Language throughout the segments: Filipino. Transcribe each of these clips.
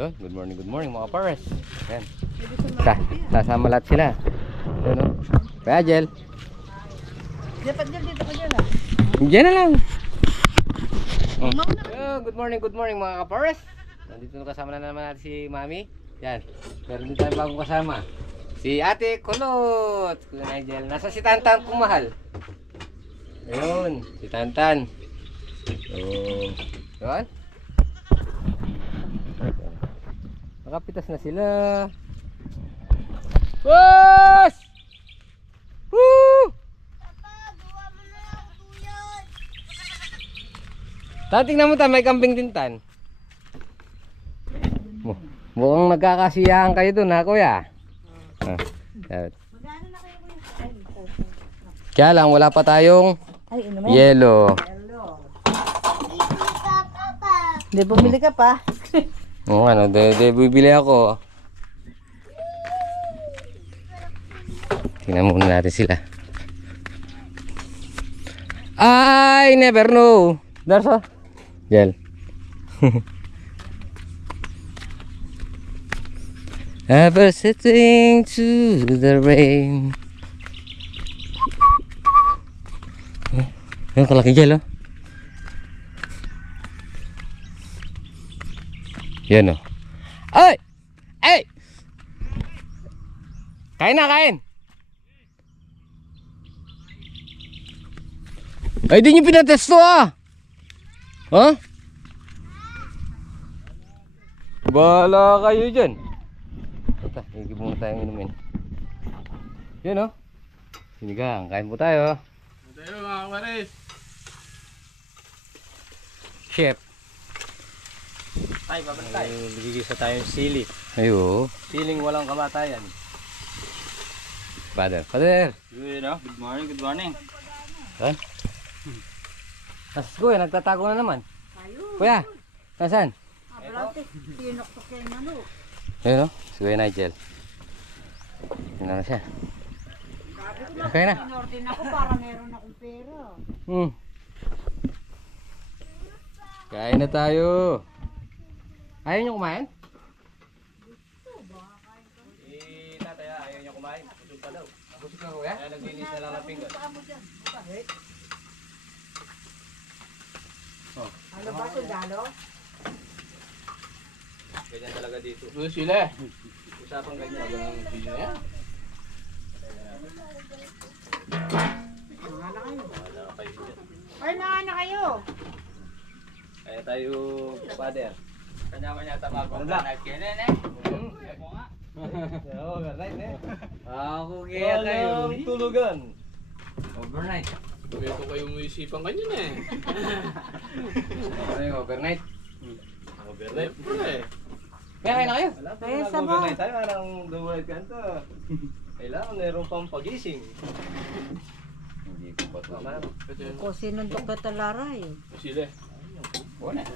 Yun, good morning mga pares. Ayan. Sasama lahat sila. Yun o. Kaya Jel. Dapat dito ka dyan ah. Diyan na lang. Yo, good morning mga kapares. Nandito na kasama na naman natin si Mami. Yan. Pero hindi tayo bagong kasama. Si Ate Kulot. Kuya Nigel. Nasa si Tantan kung mahal. Ayun. Si Tantan. Yun. Nakapitas na sila. Boss! Woo! Tingnan mo tayo, may kambing din tan. Mukhang nagkakasiyahan kayo dun ha kuya. Kaya lang wala pa tayong yellow. Hindi, bumili ka pa. Oo ano, bibili ako. Tingnan muna natin sila. I never know. Darso. Jel. Ever sitting to the rain. Yung kalaki Jel oh. Yan oh. Ay! Ay! Kain na, kain! Ay, di nyo pinatesto ah! Ha? Bahala kayo dyan. Ito, higib muna tayong inumin. Yan oh. Sinigang, kain po tayo. Kain tayo mga kapares. Chef. Tay, babantay. Bigigisa tayong sili. Ayo. Siling walang kamatayan. Father. Good morning. Ha? Nasas ko nagtatago na naman. Kuya, nasaan? Pinoktok kayo manok. Ayun o, si Kuya Nigel. Tingnan na siya. Okay na. Inorder ako para meron akong pera. Kain na tayo. Ayaw nyo kumain? Tatay, ayaw niya kumain. Busog pa daw. Busog ka kuya? Kaya naglinis na lang ng pinggan. Ano ba ito, Dalo? Ganyan talaga dito. Sila. Usapang ganyan. Hanggang video na yan. Ay, naana kayo. Kaya tayo, father. Kanya-kanya tabako. Ano ba? Kailan Ako nga. Oo, overnight eh. Ako Kaya tayo tulugan. Overnight. Ito kayo mo isipan kanyan eh. Ano yung overnight? Overnight po eh. Kaya kain na kayo? Kaya sa ba? Overnight tayo, parang overnight kanto. Kailangan meron pang pagising. Hindi ko pa tama. Kung sinundok ka talaray. Sila. Wala.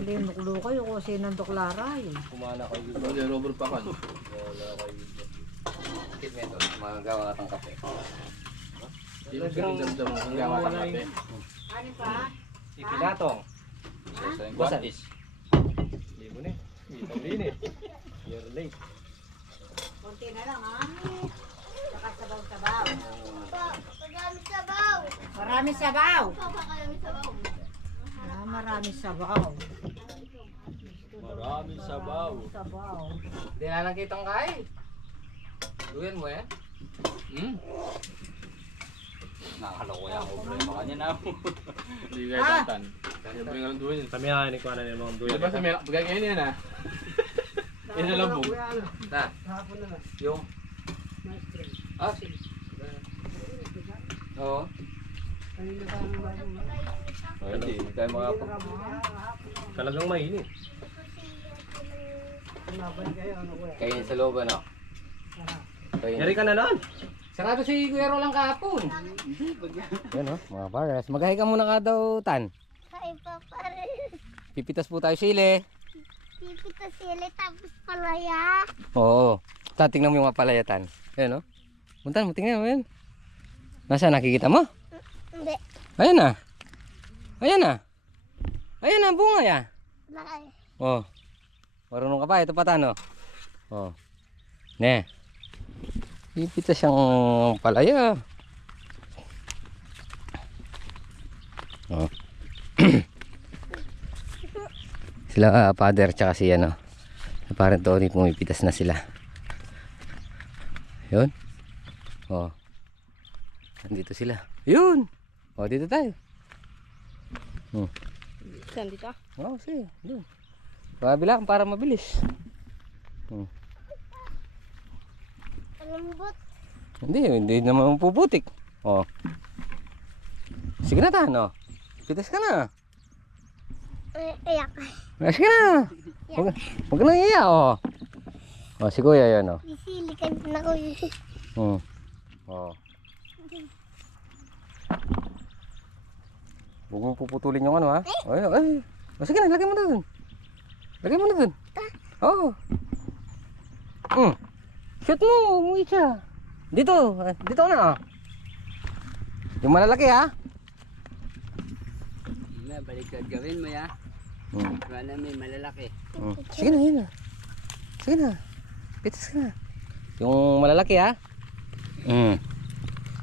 Hindi nuklo kayo kung sinundok laray. Kumana kayo dito. Hindi, Robert pa kan. Wala kayo dito. Kit meto, magawa ka ng kape. Sino siya damdam ang gawa ng kape? Ano pa? Ipinatong. Batis. Hindi mo na. Hindi tablin eh. You're late. Konti na lang ha. Saka sabaw-sabaw. Marami sabaw. Marami sabaw. Marami sabaw. Ah, marami sabaw. Maraming sabaw. Sabaw. Hindi na lang kitang kain. Luyan mo yan. Nakakaloko yung problema kanya na ako. Hindi kayo tantan. Sabi nga lang duwan yun. Kami nga ko na yung mga duwan. Diba sa merak? Bagay ngayon yan ha? Yan na labog. Na. Yung. Ah, sige. Oo. Ay, hindi tayo makapag... Talagang mainit. Kainin sa loob ano? Yari ka na noon. Sarado si Kuya Roland kahapon. Yan o, mga pares. Magahi ka muna ka daw, Tan. Kain pa pa rin. Pipitas po tayo sili. Pipita sila tapos palaya. Oo. Tingnan mo yung mga palayatan. Yan o. Puntan mo, tingnan mo yan. Nasaan, nakikita mo? Hindi. Ayan na. Ayan na. Ayan na, bunga ya. Laki. Oh. Marunong ka pa, ito patano. Oh. Ne. Ipita siyang palaya. Oh. Sila father tsaka si ano. Parang Tony pumipitas na sila. Yun. Oh. Nandito sila. Yun. Oh, dito tayo. Saan dito? Oh, sige. Doon. Kabila para mabilis. Lambot. Hindi naman puputik. Oh. Sige na tan, oh. Pitas ka na. Ayak. Sige na. Huwag ka nang iya, oh. Oh, si Kuya yan, oh. Isilikan na ko yun. Oh. Huwag mo puputulin yung ano, ha? Ay, ay. Oh, sige na, lagay mo na dun. Lagay mo na dun. Oo. Shoot mo, umuwi siya. Dito ka na, oh. Yung malalaki, ha? Baliktad gawin mo ya. Wala may malalaki. Sige na, yun na. Sige na. Pitas ka na. Yung malalaki, ha?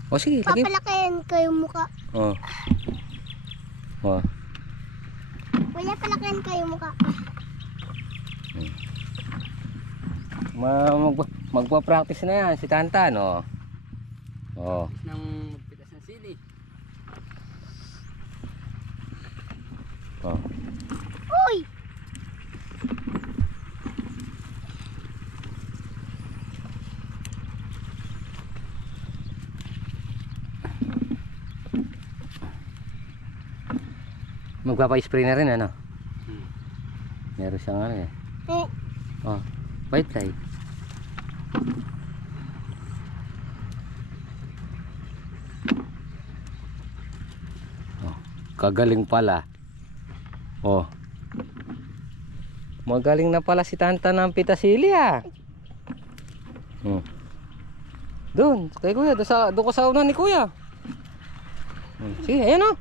O sige, lagay mo. Papalakihan ko yung mukha. Oh. Wala palakihan ko yung mukha. Magpa-practice na yan si Tantan, oh. Oh. Nang pitas ng sili. Oh. Uy! Magpapa-spray na rin, ano? Meron siyang ano eh. Oh, white light. Oh, kagaling pala. Oh. Magaling na pala si Tanta ng pitasili, ah. Doon, kay Kuya, doon ko sa unan ni Kuya. Sige, ayan, oh.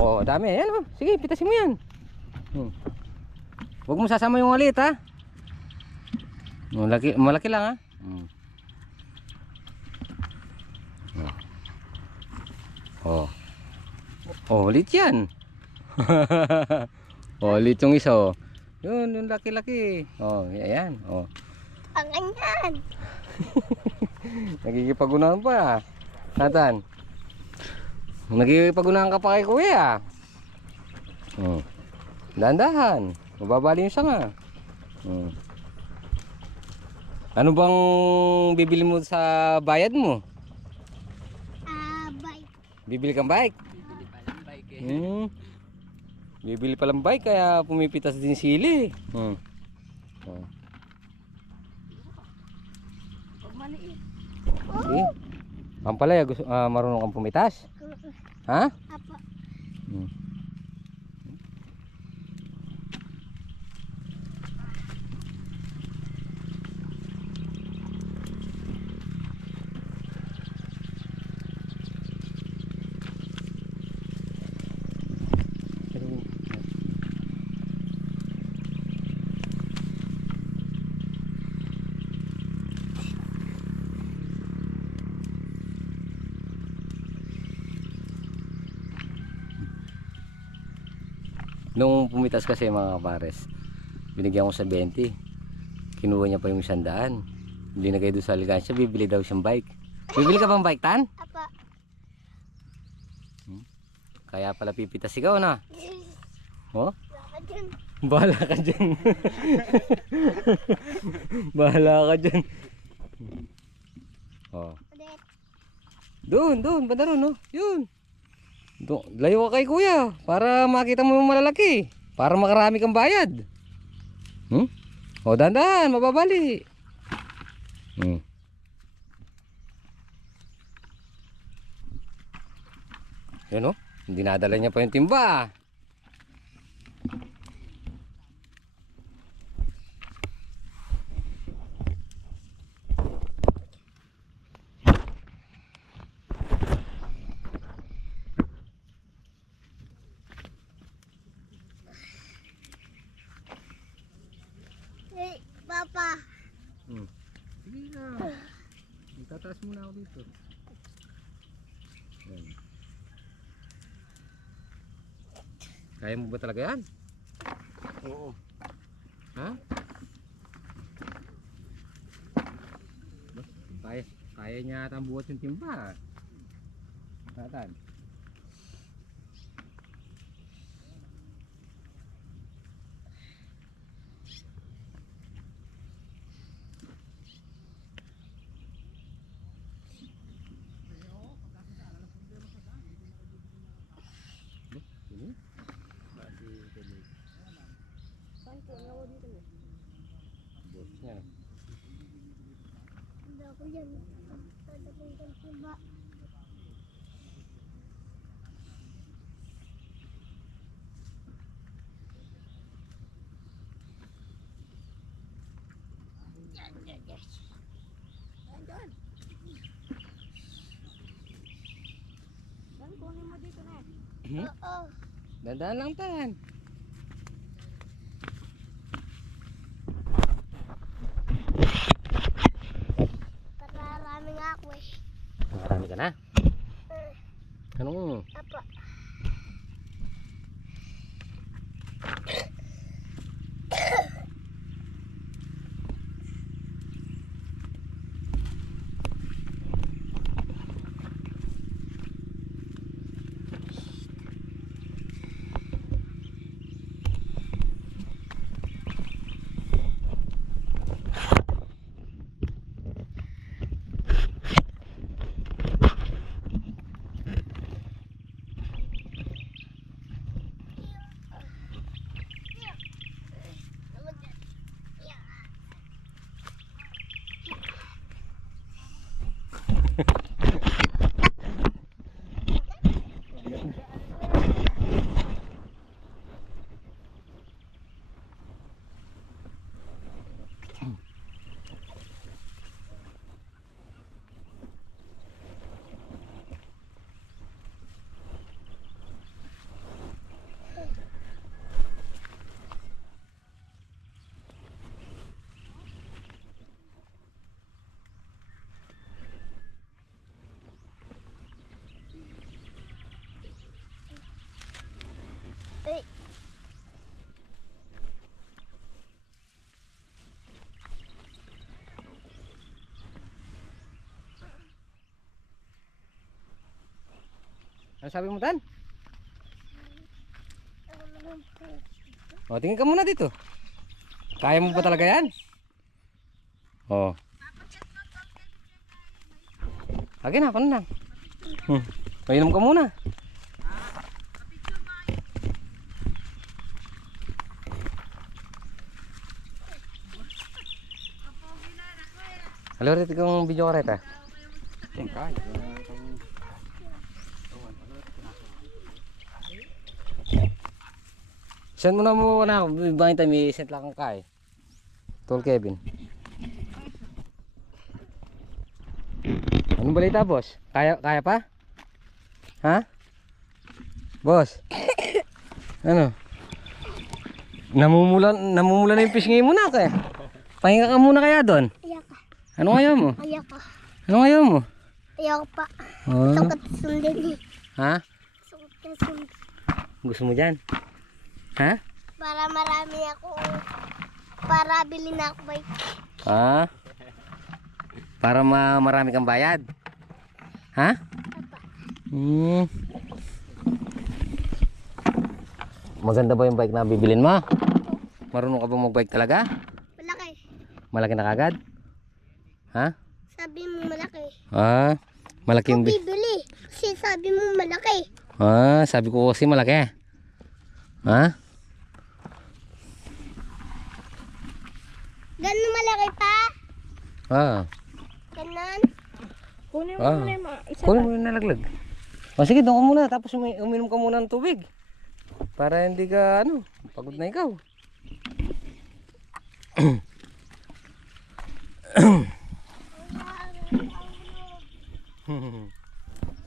Oh, dami, ayan, oh. Sige, pitasin mo yan. Huwag mo sasama yung ulit, ha. Malaki lang, ha. Oh. Oh, ulit yan. Oh, ulit yung isa, oh. Yun, yung laki-laki. Oh, ayan, oh. Ang ganyan. Nagigipagunahan pa, Nathan. Nagigipagunahan ka pa kay Kuya. Dahan-dahan. Mababali yung sanga. Ano bang bibili mo sa bayad mo? Bike. Bibili kang bike? Bibili pa lang bike eh. Bibili palang bike kaya pumipitas din sili. Oh. Okay. Ang palaya, marunong kang pumitas? Ha? Apa. Nung pumitas kasi mga kapares, binigyan ko sa 20. Kinuha niya pa yung 100. Binigay doon sa alikansya, bibili daw siyang bike. Bibili ka bang bike, Tan? Apa. Kaya pala pipitas ikaw, na? Oh? Laka dyan. Bahala ka dyan. Bahala ka dyan. Oh. Ulit. Doon, banda ron, no? Yun. Layo ka kay Kuya para makita mo yung malalaki. Para makarami kang bayad. O, dandan, mababali. Yun, no? Dinadala niya pa yung timba. muna ako dito. Yan. Kaya mo ba talaga yan? Oo. Ha? Kaya niya ata ang buhat yung timba. Tatan. Bosnya. Hindi ako yan. Tadabong ka ba? Oo. Dadaan lang tan. Pararami nga ako eh. Marami ka na. Anong? Apa. Eh. Ano sabi mo tan? O, tingin ka muna dito. Kaya mo ba talaga yan? O. Lagi na, ako na lang. Painom ka muna. Halo, ito kong video ka rita. Send mo na muna ako. Ibangin tayo, may sent lang kang kay. Tol Kevin. Anong balita, boss? Kaya pa? Ha? Boss? Ano? Namumula na yung pisngi mo na kaya. Pahinga ka muna kaya doon. Ayoko. Ano ngayon mo? Ayoko. Ano ngayon mo? Ayoko pa. Oh. Sukat sundin eh. Ha? Sukat sundin. Gusto mo dyan? Ha? Para marami ako. Para bilhin na ako bike. Ha? Para marami kang bayad? Ha? Maganda ba yung bike na bibilin mo? Marunong ka bang magbike talaga? Malaki. Malaki na kagad? Ha? Sabi mo malaki. Ah, malaking Bibili. Kasi sabi mo malaki. Ah, sabi ko kasi malaki. Ha? Ganun malaki pa? Ah. Ganun? Kunin mo Ah. muna yung isa. Kunin mo yung nalaglag. O sige, doon ka muna. Tapos uminom ka muna ng tubig. Para hindi ka, pagod na ikaw.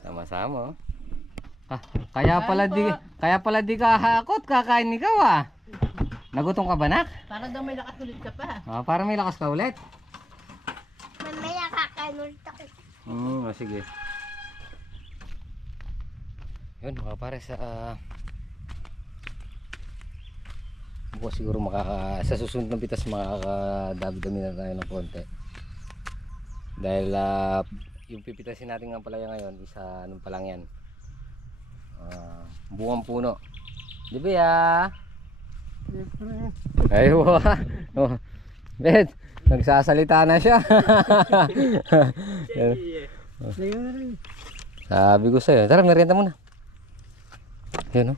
Sama-sama. Ah, kaya pala di ka hakot, kakain ikaw ah. Nagutom ka ba, nak? Para daw may lakas ulit ka pa. Ah, para may lakas ka ulit. Mamaya kakain ulit ako. Sige. Yun mga pare sa bukas siguro sa susunod ng pitas makakadami-dami na tayo ng konti. Dahil yung pipitasin natin ng palaya ngayon isa anong pa lang yan. Bungang puno. Di ba ya? Aywa. Oh. Bet, nagsasalita na siya. Sabi ko sa'yo, tara merienda muna. Yun o.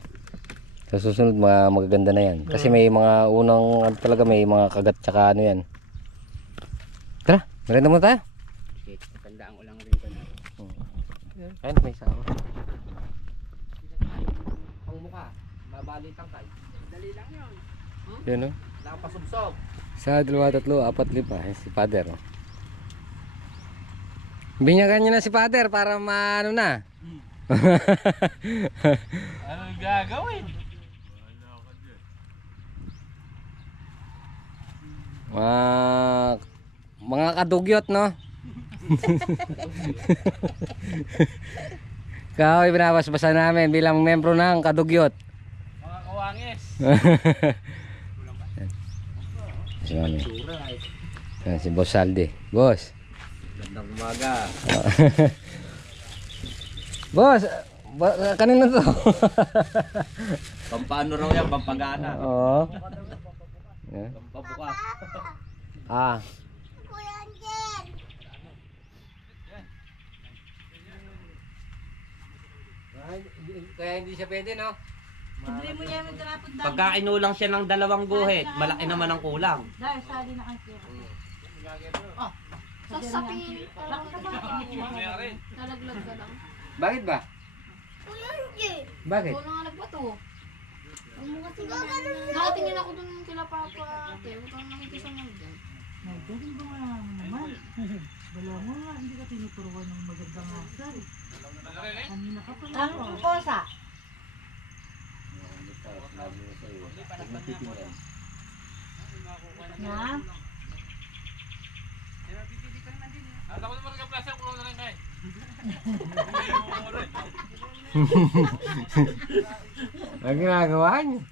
Sa susunod magaganda na yan. Kasi may mga unang talaga may mga kagat tsaka ano yan. Tara, merienda muna tayo. Okay, tandaan ko lang rin ko na. Ayun, may sawa. Pang mukha, mabalitang tayo. Dali lang yun. Yun o. Nakapasubsob. Sa 2, 3, 4, 5 si Father. Binyagan niyo na si Father para maano na. Anong gagawin? Mga kadugyot, no? Ikaw ay binabasbasan namin bilang membro ng kadugyot. Mga kawangis. Si Mami. Yan, si Boss Saldi. Boss. Gandang umaga. Boss, kanina to? Pampano raw yan, pampagana. Oo. Yeah. Pampabukas. Kuya Angel. Kaya hindi siya pwede, no? Libre mo yan yung tinapon dahil. Pagka inulang siya ng 2 guhit, malaki naman ang kulang. Dahil sali na kayo. Sasapihin ka lang. Nalaglag ka lang. Bakit ba? Kuya Angel. Bakit? Ikaw na nga nagbato. Huwag mo kasi nakatingin ako dun kila Papa ate. Huwag kang nakikisama dyan. Ganun ba nga naman? Wala mo nga, hindi ka tinuturuan ng magandang asal. Kanina ka pala. Ang kosa. Na? Ang ginagawa niyo?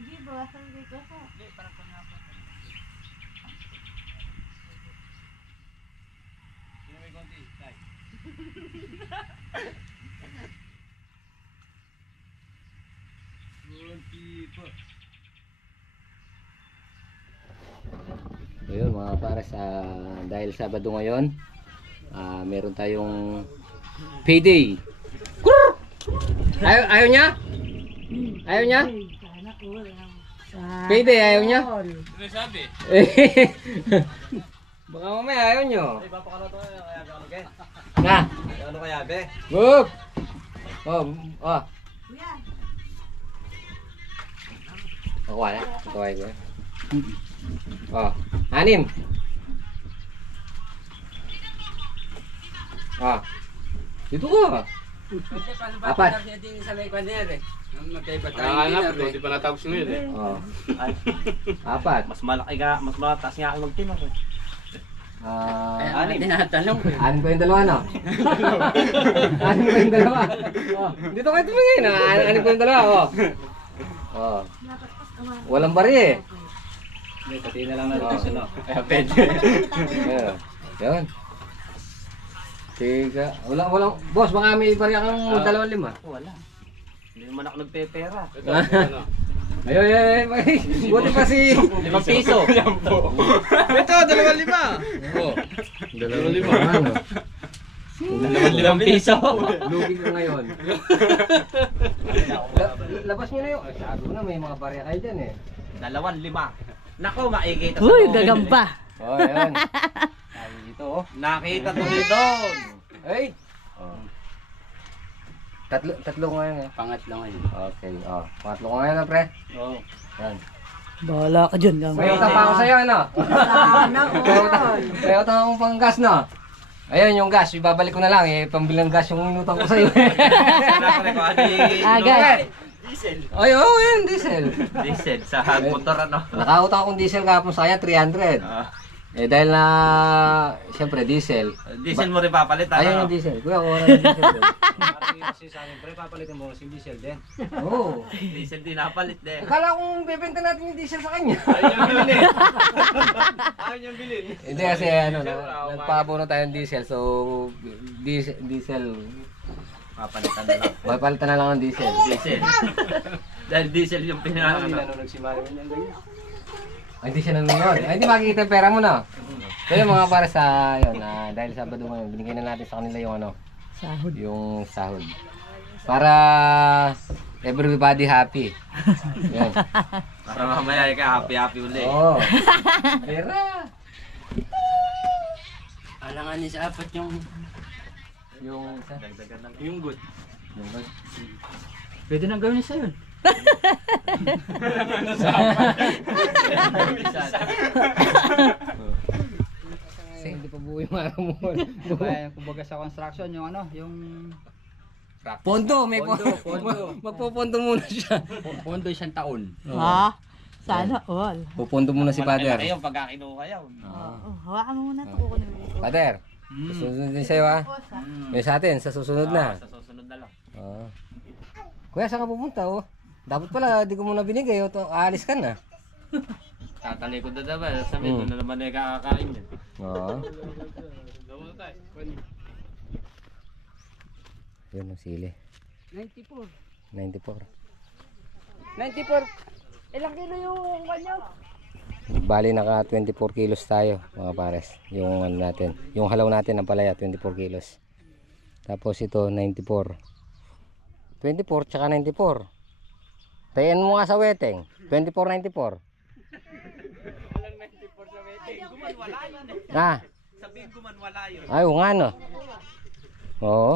Hindi ba? Hindi ka sa. So yun mga pares, dahil Sabado ngayon, meron tayong payday. Ayaw niya? Ayaw niya? Sana kulang. Payday, ayaw niya? Ano sabi? Baka mamaya ayaw nyo. Ay, papakala to kaya gano'n kaya. Na! Ano kaya, be? Boop! Oh. Kuya. Nakuha na? Nakuha ko. Oh, 6. Dito ka. 4. Hindi pa natapos ngayon eh. Oh. 4. Mas malaki ka, mas mataas nga ako magtinok eh. Kaya nga tinatanong ko. 6 ko yung dalawa, no? 6 ko yung dalawa. Oh, dito kayo tumingin. 6 ko yung dalawa, oh. Oh. Walang bari eh. Pati na lang natin no? Kaya pwede. Yeah. Yan. Tiga. Walang. Boss, baka may bari kang 2-5. Wala. Hindi naman ako nagpepera. Ito, ano? Ay. Buti pa si 5 piso. Ito, 2,500. Oh. 2,500. 5 piso. Lugi ka ngayon. Labas nyo na yung. Sabi ko na may mga barya kayo dyan eh. 2,500. Nako, makikita sa Uy, comment. gagamba. Oh, yan. Ay, ito oh. Nakita ko doon. Ay. Oh. Tatlo ngayon eh. Pangatlo ngayon. Okay, oh. Pangatlo ko ngayon na pre. Oo. Yan. Bahala ka dyan. May utang pa ako sa'yo, ano? Sana May utang akong pang gas, no? Ayun, yung gas, ibabalik ko na lang eh. Pambilang gas yung inutang ko sa'yo. Agad. Diesel. Ay, oh, yan, diesel. Diesel sa motor ano. Nakautang akong diesel kahapon sa kanya, 300. Eh dahil na, siyempre diesel. Diesel mo rin papalit, Ayun yung diesel. Kuya, kuha na yung diesel. Kasi sa akin, pre, papalitin mo si diesel din. Oo. Diesel din napalit din. Akala kong bebenta natin yung diesel sa kanya. Ayun yung bilhin. Hindi kasi ano, nagpabono tayong diesel. So, diesel. Papalitan na lang. Papalitan na lang ng diesel. Diesel. Dahil diesel yung pinaka. Nanonog si Mario niyan ganyan. Ay, hindi siya nanonood. Ay, hindi makikita yung pera mo na. So yung mga para sa, yun, dahil Sabado ngayon, binigyan na natin sa kanila yung ano, Sahod. yung sahod. Para everybody happy. Yan. Para mamaya ka happy uli. Oo. Pera. Alangan niya sa apat yung Yung isa. Dagdagan ng Yung good. Yung ba? pwede nang gawin sa yun. Kasi hindi pa buo yung araw mo. Kumbaga sa construction, yung ano, yung Pondo, may Pondo, pondo. pondo. Magpupondo muna siya. pondo isang taon. Ha? Sana all. Pupondo muna si Father. Kayo pagka kinuha yan. Oo, hawakan mo muna ito. Kukunin mo ito. Father, susunod din sa'yo ha. Yung sa atin, sa susunod na. Sa susunod na lang. Oo. Kuya, saan ka pupunta oh? Dapat pala, di ko muna binigay. Oh, aalis ka na. Tatalikod na naman. Sabi doon na naman ay kakakain yan. Oo. Yun ang sili. 94. 94. 94. Ilang kilo yung kanya? Bali naka 24 kilos tayo mga pares. Yung ano natin, yung halaw natin ng palaya 24 kilos. Tapos ito 94. 24 tsaka 94. Tayan mo nga sa weteng. 24 94. Ah. Sabihin ko man wala yun. Ay, oo nga no. Oo.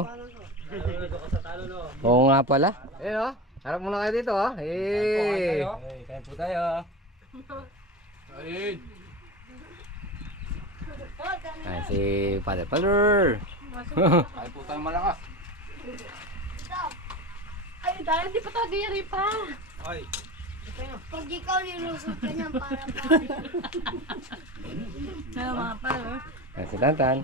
Oo nga pala. Eh oh. Harap muna kayo dito oh. Eh. Kain po tayo. Ay, si Father Father. Kain po tayo malakas. Ay, dahil hindi pa tayo gayari pa. Ay. Pag ikaw nilusot ka niyan para pa. Ano mga pala? Ay, si Tantan.